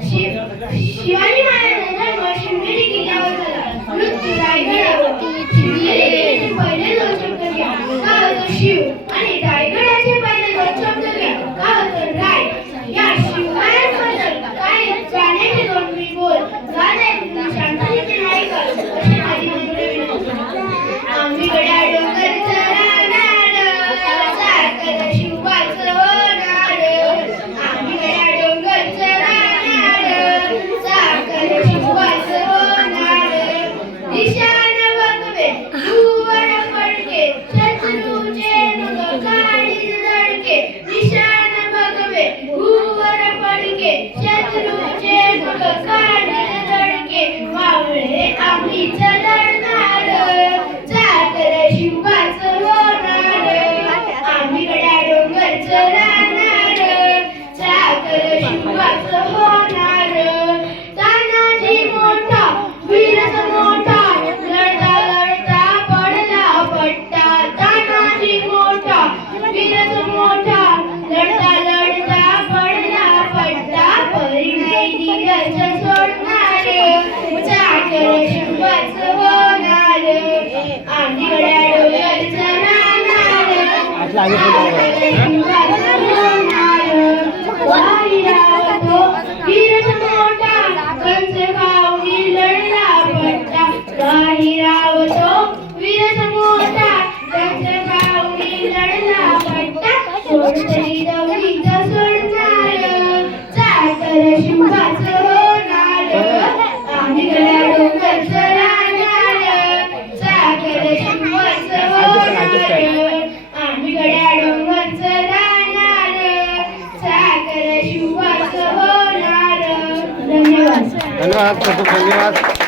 शिवाजी महाराजांचा जन्म शिवनेरी किल्ल्यावर झाला. मृत्यू रायगडावर. शिवनेरीचे पहिले दोन शब्द घ्या. का होतो शिव आणि रायगडाचे पहिले दोन शब्द घ्या. का होतो राय. या शिवरायांबद्दल काय जाण्याचे दोन मी बोल. गाणे शांततेचे नाही कर. अशी माझी नम्र विनंती. आम्ही गड्या डोंगरचं राहणार, सारखं शिवाचं होणार. आम्ही गड्या डोंगरचं राहणार, सारखं शिवाचं होणार. दिशान बघवे भुवन फडके, शत्रूचे नुक काढील धडके. दिशान बघवे भुवन फडके, शत्रूचे नुक काढील धडके. मावळे आम्हीच लढणार, साखर शिवाचं होणार. आम्ही गड्या डोंगरचं राहणार, साखर शिवाचं होणार. तानाजी मोठा वीरच मोठा, लढता लढता पडला पट्टा. तानाजी मोठा वीरच मोठा, लढता लढता पडला पट्टा. परिणय दिलंच सोडणार, साखर शिवाचं होणार. आम्ही गड्या डोंगरचं राहणार, साखर शिवाचं होणार. वाहिरावतो वीरच मोठा, कंस गावनी लढला पट्टा. वाहिरावतो वीरच मोठा, कंस गावनी लढला पट्टा. सोडतरी दौडीच सोडणार, साखर शिवाचं होणार. आम्ही गड्या डोंगरचं राहणार, साखर शिवाचं होणार. आम्ही गड्या डोंगरचं राहणार, साखर शिवाचं होणार. धन्यवाद. धन्यवाद.